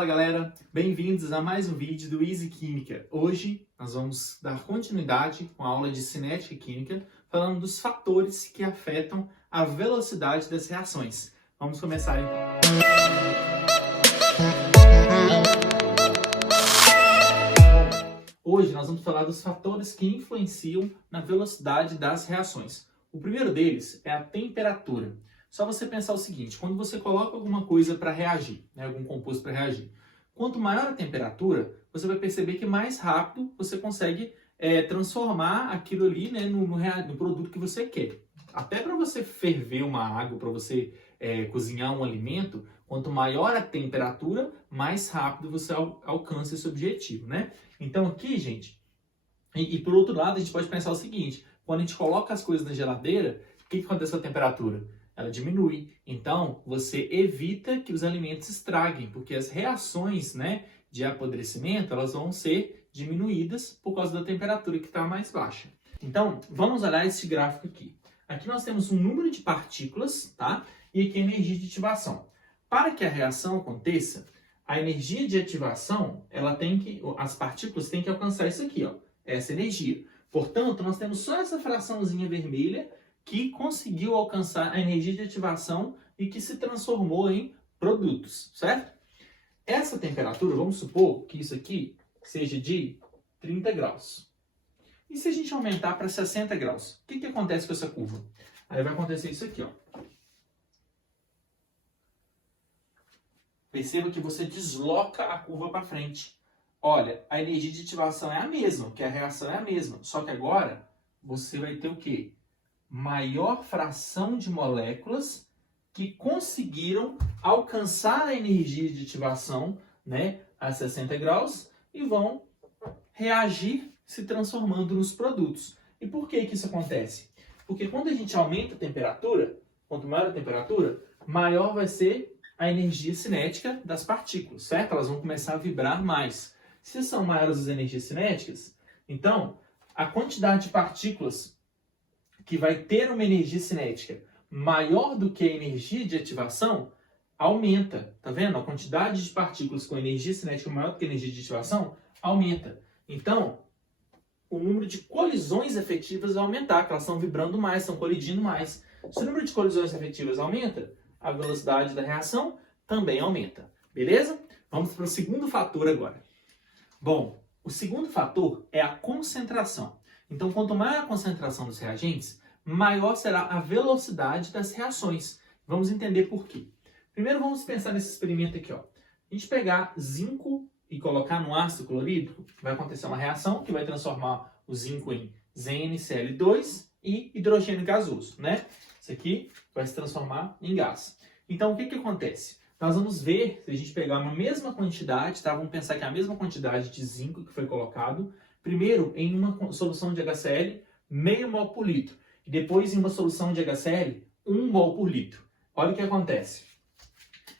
Fala galera, bem-vindos a mais um vídeo do Easy Química. Hoje nós vamos dar continuidade com a aula de cinética e química, falando dos fatores que afetam a velocidade das reações. Vamos começar então. Hoje nós vamos falar dos fatores que influenciam na velocidade das reações. O primeiro deles é a temperatura. Só você pensar o seguinte, quando você coloca alguma coisa para reagir, algum composto para reagir, quanto maior a temperatura, você vai perceber que mais rápido você consegue transformar aquilo ali no produto que você quer. Até para você ferver uma água, para você cozinhar um alimento, quanto maior a temperatura, mais rápido você alcança esse objetivo, né? Então aqui, gente, e por outro lado, a gente pode pensar o seguinte, quando a gente coloca as coisas na geladeira, o que acontece com a temperatura? Ela diminui. Então, você evita que os alimentos estraguem, porque as reações, de apodrecimento, elas vão ser diminuídas por causa da temperatura que está mais baixa. Então, vamos olhar esse gráfico aqui. Aqui nós temos um número de partículas, tá? E aqui a energia de ativação. Para que a reação aconteça, a energia de ativação, as partículas têm que alcançar isso aqui, ó, essa energia. Portanto, nós temos só essa fraçãozinha vermelha que conseguiu alcançar a energia de ativação e que se transformou em produtos, certo? Essa temperatura, vamos supor que isso aqui seja de 30 graus. E se a gente aumentar para 60 graus? O que acontece com essa curva? Aí vai acontecer isso aqui, ó. Perceba que você desloca a curva para frente. Olha, a energia de ativação é a mesma, que a reação é a mesma. Só que agora você vai ter o quê? Maior fração de moléculas que conseguiram alcançar a energia de ativação, a 60 graus e vão reagir se transformando nos produtos. E por que isso acontece? Porque quando a gente aumenta a temperatura, quanto maior a temperatura, maior vai ser a energia cinética das partículas, certo? Elas vão começar a vibrar mais. Se são maiores as energias cinéticas, então a quantidade de partículas que vai ter uma energia cinética maior do que a energia de ativação, aumenta. Tá vendo? A quantidade de partículas com energia cinética maior do que a energia de ativação, aumenta. Então, o número de colisões efetivas vai aumentar, porque elas estão vibrando mais, estão colidindo mais. Se o número de colisões efetivas aumenta, a velocidade da reação também aumenta. Beleza? Vamos para o segundo fator agora. Bom, o segundo fator é a concentração. Então, quanto maior a concentração dos reagentes, maior será a velocidade das reações. Vamos entender por quê. Primeiro, vamos pensar nesse experimento aqui, ó. A gente pegar zinco e colocar no ácido clorídrico, vai acontecer uma reação que vai transformar o zinco em ZnCl2 e hidrogênio gasoso, Isso aqui vai se transformar em gás. Então, o que acontece? Nós vamos ver, se a gente pegar uma mesma quantidade, tá? Vamos pensar que é a mesma quantidade de zinco que foi colocado, primeiro em uma solução de HCl, meio mol por litro. E depois em uma solução de HCl, 1 mol por litro. Olha o que acontece.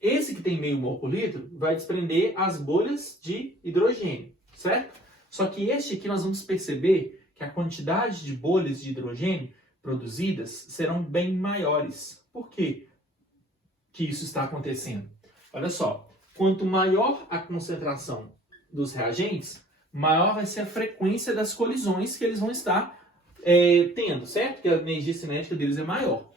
Esse que tem meio mol por litro vai desprender as bolhas de hidrogênio, certo? Só que este aqui nós vamos perceber que a quantidade de bolhas de hidrogênio produzidas serão bem maiores. Por quê que isso está acontecendo? Olha só, quanto maior a concentração dos reagentes, maior vai ser a frequência das colisões que eles vão estar tendo, certo? Porque a energia cinética deles é maior.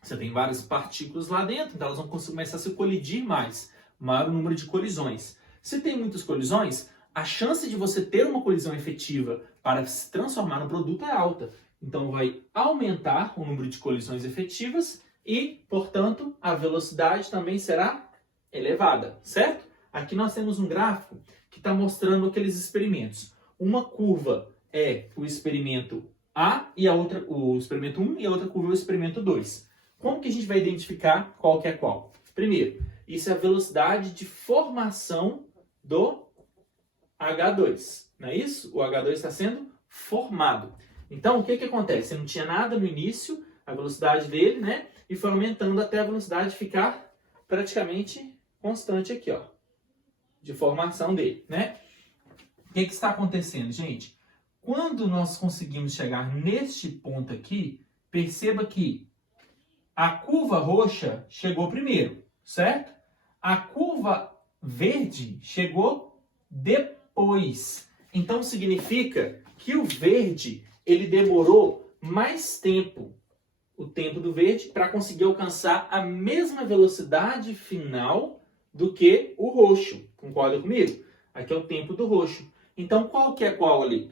Você tem várias partículas lá dentro, então elas vão começar a se colidir mais. Maior o número de colisões. Se tem muitas colisões, a chance de você ter uma colisão efetiva para se transformar no produto é alta. Então vai aumentar o número de colisões efetivas e, portanto, a velocidade também será elevada, certo? Aqui nós temos um gráfico que está mostrando aqueles experimentos. Uma curva é o experimento A e a outra, o experimento 1 e a outra curva é o experimento 2. Como que a gente vai identificar qual que é qual? Primeiro, isso é a velocidade de formação do H2, não é isso? O H2 está sendo formado. Então, o que acontece? Não tinha nada no início, a velocidade dele, e foi aumentando até a velocidade ficar praticamente constante aqui, ó, de formação dele, O que está acontecendo, gente? Quando nós conseguimos chegar neste ponto aqui, perceba que a curva roxa chegou primeiro, certo? A curva verde chegou depois. Então significa que o verde ele demorou mais tempo, o tempo do verde, para conseguir alcançar a mesma velocidade final do que o roxo. Concorda comigo? Aqui é o tempo do roxo. Então qual que é qual ali?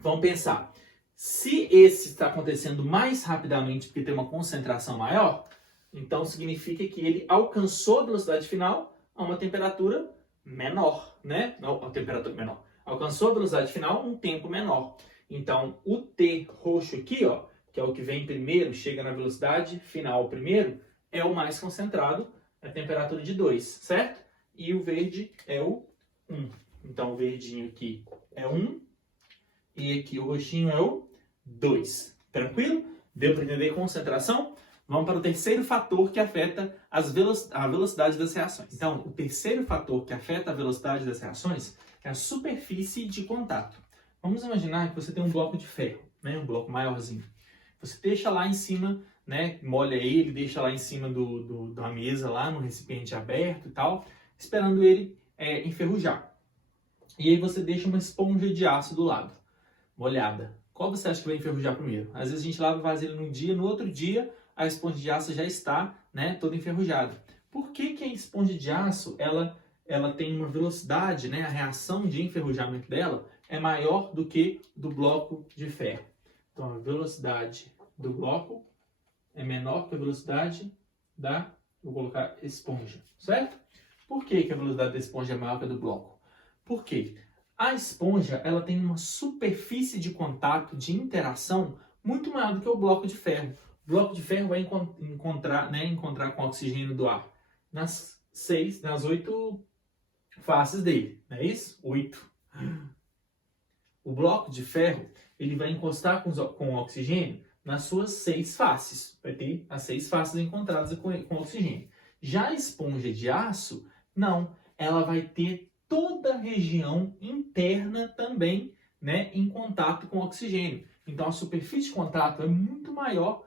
Vamos pensar. Se esse está acontecendo mais rapidamente porque tem uma concentração maior, então significa que ele alcançou a velocidade final a uma temperatura menor, né? Não, a temperatura menor. Alcançou a velocidade final um tempo menor. Então, o T roxo aqui, ó, que é o que vem primeiro, chega na velocidade final primeiro, é o mais concentrado, a temperatura de 2, certo? E o verde é o 1. Então, o verdinho aqui é 1 e aqui o roxinho é o 2. Tranquilo? Deu para entender concentração? Vamos para o terceiro fator que afeta a velocidade das reações. Então, o terceiro fator que afeta a velocidade das reações é a superfície de contato. Vamos imaginar que você tem um bloco de ferro, né? Um bloco maiorzinho. Você deixa lá em cima, né? Molha ele, deixa lá em cima da mesa, lá no recipiente aberto e tal, esperando ele enferrujar. E aí você deixa uma esponja de aço do lado, molhada. Qual você acha que vai enferrujar primeiro? Às vezes a gente lava a vasilha num dia, no outro dia a esponja de aço já está, né, toda enferrujada. Por que que a esponja de aço ela tem uma velocidade, né, a reação de enferrujamento dela é maior do que do bloco de ferro? Então a velocidade do bloco é menor que a velocidade da, vou colocar esponja, certo? Por que que a velocidade da esponja é maior que a do bloco? Por quê? A esponja ela tem uma superfície de contato, de interação, muito maior do que o bloco de ferro. O bloco de ferro vai encontrar com o oxigênio do ar nas 8 faces dele, não é isso? 8. O bloco de ferro ele vai encostar com o oxigênio nas suas 6 faces. Vai ter as 6 faces encontradas com oxigênio. Já a esponja de aço, não. Ela vai ter toda a região interna também, né, em contato com o oxigênio. Então a superfície de contato é muito maior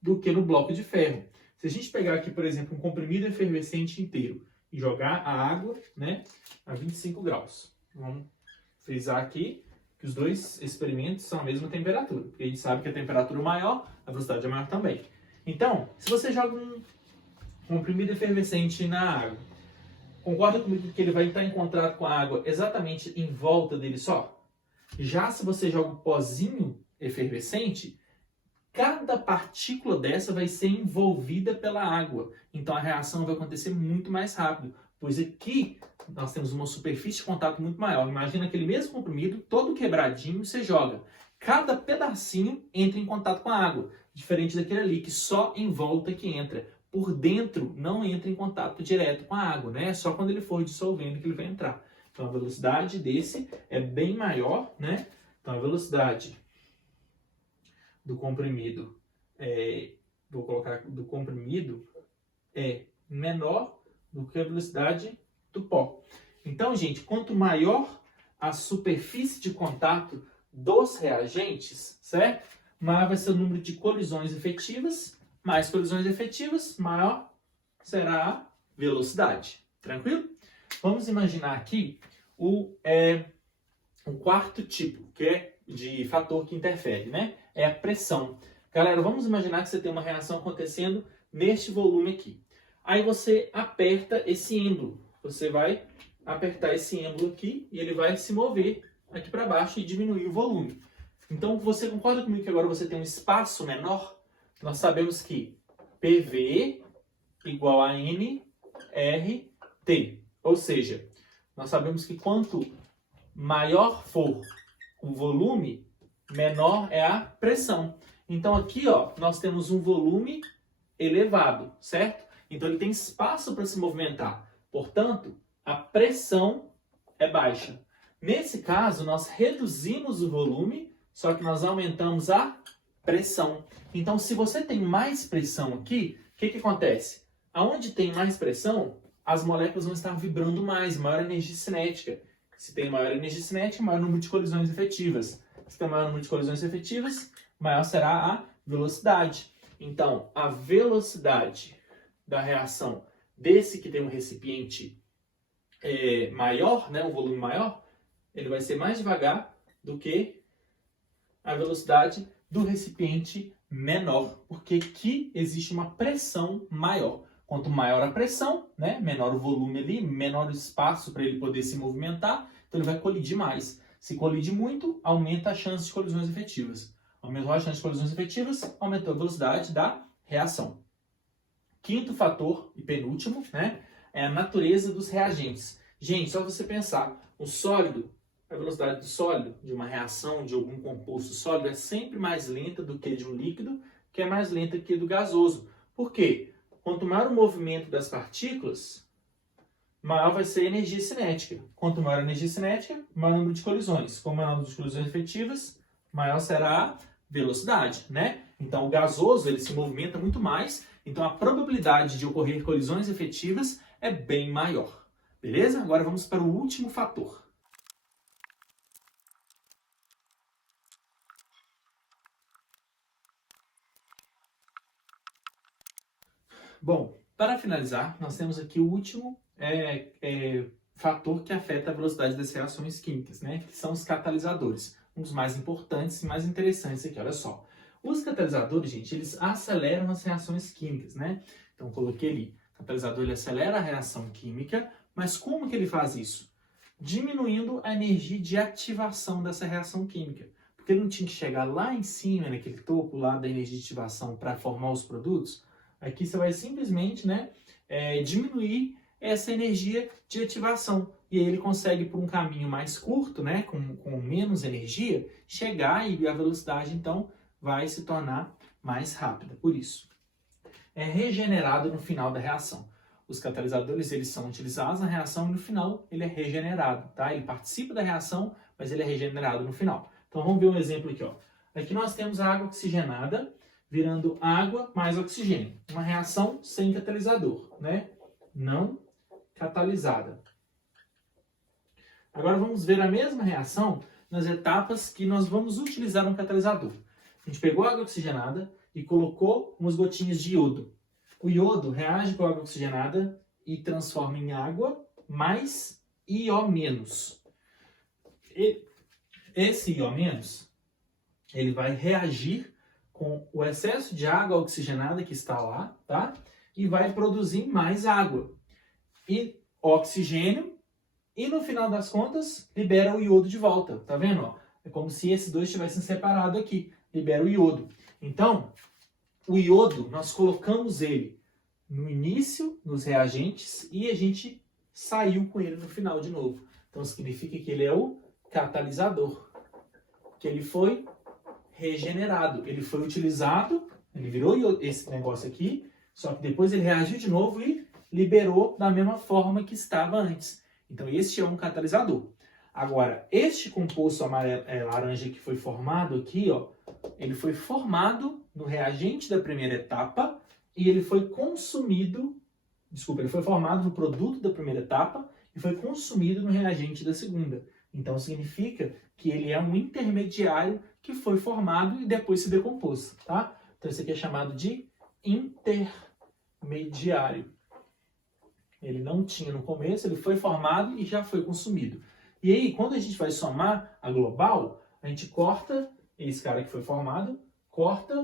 do que no bloco de ferro. Se a gente pegar aqui, por exemplo, um comprimido efervescente inteiro e jogar a água, né, a 25 graus. Vamos frisar aqui que os dois experimentos são a mesma temperatura. Porque a gente sabe que a temperatura é maior, a velocidade é maior também. Então, se você joga um comprimido efervescente na água, concorda comigo que ele vai estar em contato com a água exatamente em volta dele só? Já se você joga um pozinho efervescente, cada partícula dessa vai ser envolvida pela água. Então a reação vai acontecer muito mais rápido, pois aqui nós temos uma superfície de contato muito maior. Imagina aquele mesmo comprimido, todo quebradinho, você joga. Cada pedacinho entra em contato com a água, diferente daquele ali que só em volta que entra. Por dentro não entra em contato direto com a água, né? Só quando ele for dissolvendo que ele vai entrar. Então a velocidade desse é bem maior, né? Então a velocidade do comprimido vou colocar do comprimido é menor do que a velocidade do pó. Então, gente, quanto maior a superfície de contato dos reagentes, certo? Maior vai ser o número de colisões efetivas. Mais colisões efetivas, maior será a velocidade. Tranquilo? Vamos imaginar aqui o quarto tipo, que é de fator que interfere, né? É a pressão. Galera, vamos imaginar que você tem uma reação acontecendo neste volume aqui. Aí você aperta esse êmbolo. Você vai apertar esse êmbolo aqui e ele vai se mover aqui para baixo e diminuir o volume. Então, você concorda comigo que agora você tem um espaço menor? Nós sabemos que PV igual a NRT. Ou seja, nós sabemos que quanto maior for o volume, menor é a pressão. Então aqui, ó, nós temos um volume elevado, certo? Então ele tem espaço para se movimentar. Portanto, a pressão é baixa. Nesse caso, nós reduzimos o volume, só que nós aumentamos a pressão. Então, se você tem mais pressão aqui, o que acontece? Aonde tem mais pressão, as moléculas vão estar vibrando mais, maior energia cinética. Se tem maior energia cinética, maior número de colisões efetivas. Se tem maior número de colisões efetivas, maior será a velocidade. Então, a velocidade da reação desse que tem um recipiente maior, né, um volume maior, ele vai ser mais devagar do que a velocidade do recipiente menor, porque aqui existe uma pressão maior. Quanto maior a pressão, né, menor o volume ali, menor o espaço para ele poder se movimentar, então ele vai colidir mais. Se colidir muito, aumenta a chance de colisões efetivas. Aumentou a chance de colisões efetivas, aumentou a velocidade da reação. Quinto fator e penúltimo, né, é a natureza dos reagentes. Gente, só você pensar, o sólido, a velocidade do sólido, de uma reação de algum composto sólido, é sempre mais lenta do que de um líquido, que é mais lenta que do gasoso. Por quê? Quanto maior o movimento das partículas, maior vai ser a energia cinética. Quanto maior a energia cinética, maior o número de colisões. Como maior o número de colisões efetivas, maior será a velocidade, né? Então o gasoso ele se movimenta muito mais, então a probabilidade de ocorrer colisões efetivas é bem maior. Beleza? Agora vamos para o último fator. Bom, para finalizar, nós temos aqui o último fator que afeta a velocidade das reações químicas, né? Que são os catalisadores. Um dos mais importantes e mais interessantes aqui, olha só. Os catalisadores, gente, eles aceleram as reações químicas, né? Então, coloquei ali, o catalisador ele acelera a reação química, mas como que ele faz isso? Diminuindo a energia de ativação dessa reação química. Porque ele não tinha que chegar lá em cima, naquele topo lá da energia de ativação para formar os produtos. Aqui você vai simplesmente, né, diminuir essa energia de ativação. E aí ele consegue, por um caminho mais curto, né, com menos energia, chegar e a velocidade, então, vai se tornar mais rápida. Por isso, é regenerado no final da reação. Os catalisadores eles são utilizados na reação e no final ele é regenerado. Tá? Ele participa da reação, mas ele é regenerado no final. Então vamos ver um exemplo aqui. Ó. Aqui nós temos a água oxigenada virando água mais oxigênio. Uma reação sem catalisador, né? Não catalisada. Agora vamos ver a mesma reação nas etapas que nós vamos utilizar um catalisador. A gente pegou a água oxigenada e colocou umas gotinhas de iodo. O iodo reage com a água oxigenada e transforma em água mais IO-. Esse IO-, ele vai reagir com o excesso de água oxigenada que está lá, tá? E vai produzir mais água e oxigênio, e no final das contas libera o iodo de volta, tá vendo? Ó? É como se esses dois tivessem separado aqui, libera o iodo. Então, o iodo, nós colocamos ele no início, nos reagentes, e a gente saiu com ele no final de novo. Então, significa que ele é o catalisador, que ele foi regenerado, ele foi utilizado, ele virou esse negócio aqui, só que depois ele reagiu de novo e liberou da mesma forma que estava antes. Então este é um catalisador. Agora, este composto laranja que foi formado aqui, ó, ele foi formado no reagente da primeira etapa e ele foi ele foi formado no produto da primeira etapa e foi consumido no reagente da segunda. Então significa que ele é um intermediário que foi formado e depois se decompôs, tá? Então isso aqui é chamado de intermediário. Ele não tinha no começo, ele foi formado e já foi consumido. E aí, quando a gente vai somar a global, a gente corta esse cara que foi formado, corta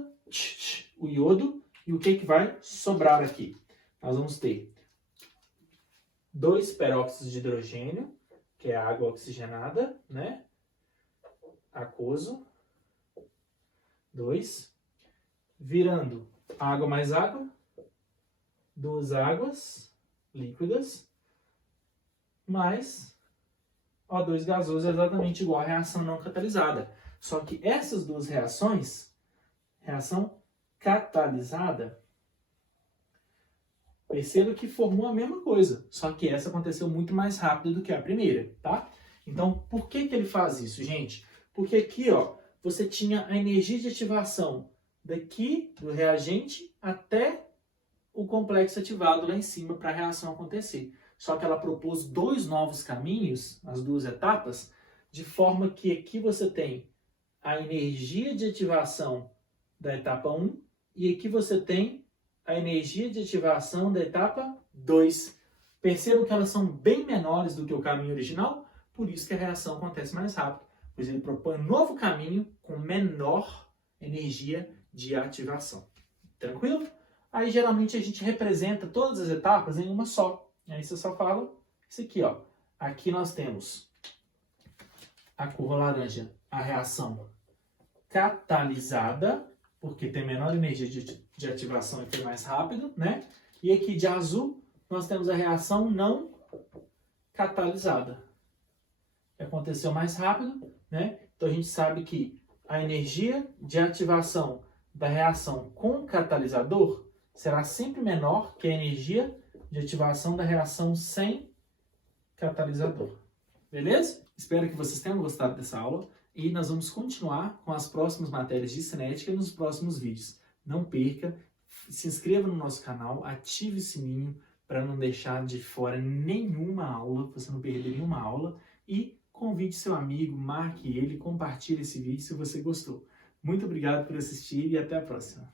o iodo, e o que vai sobrar aqui? Nós vamos ter 2 peróxidos de hidrogênio, que é a água oxigenada, né? Aquoso. 2. Virando água mais água. 2 águas líquidas. Mais O2 gasoso, exatamente igual à reação não catalisada. Só que essas duas reações, reação catalisada, perceba que formou a mesma coisa, só que essa aconteceu muito mais rápido do que a primeira, tá? Então, por que ele faz isso, gente? Porque aqui, ó, você tinha a energia de ativação daqui do reagente até o complexo ativado lá em cima para a reação acontecer. Só que ela propôs 2 novos caminhos, as 2 etapas, de forma que aqui você tem a energia de ativação da etapa 1 e aqui você tem a energia de ativação da etapa 2. Percebam que elas são bem menores do que o caminho original, por isso que a reação acontece mais rápido, pois ele propõe um novo caminho com menor energia de ativação. Tranquilo? Aí geralmente a gente representa todas as etapas em uma só. Aí você só fala isso aqui, ó. Aqui nós temos a curva laranja, a reação catalisada, porque tem menor energia de ativação e foi mais rápido, né? E aqui de azul nós temos a reação não catalisada, que aconteceu mais rápido, né? Então a gente sabe que a energia de ativação da reação com catalisador será sempre menor que a energia de ativação da reação sem catalisador. Beleza? Espero que vocês tenham gostado dessa aula e nós vamos continuar com as próximas matérias de cinética nos próximos vídeos. Não perca, se inscreva no nosso canal, ative o sininho para não deixar de fora nenhuma aula, para você não perder nenhuma aula, e convide seu amigo, marque ele, compartilhe esse vídeo se você gostou. Muito obrigado por assistir e até a próxima.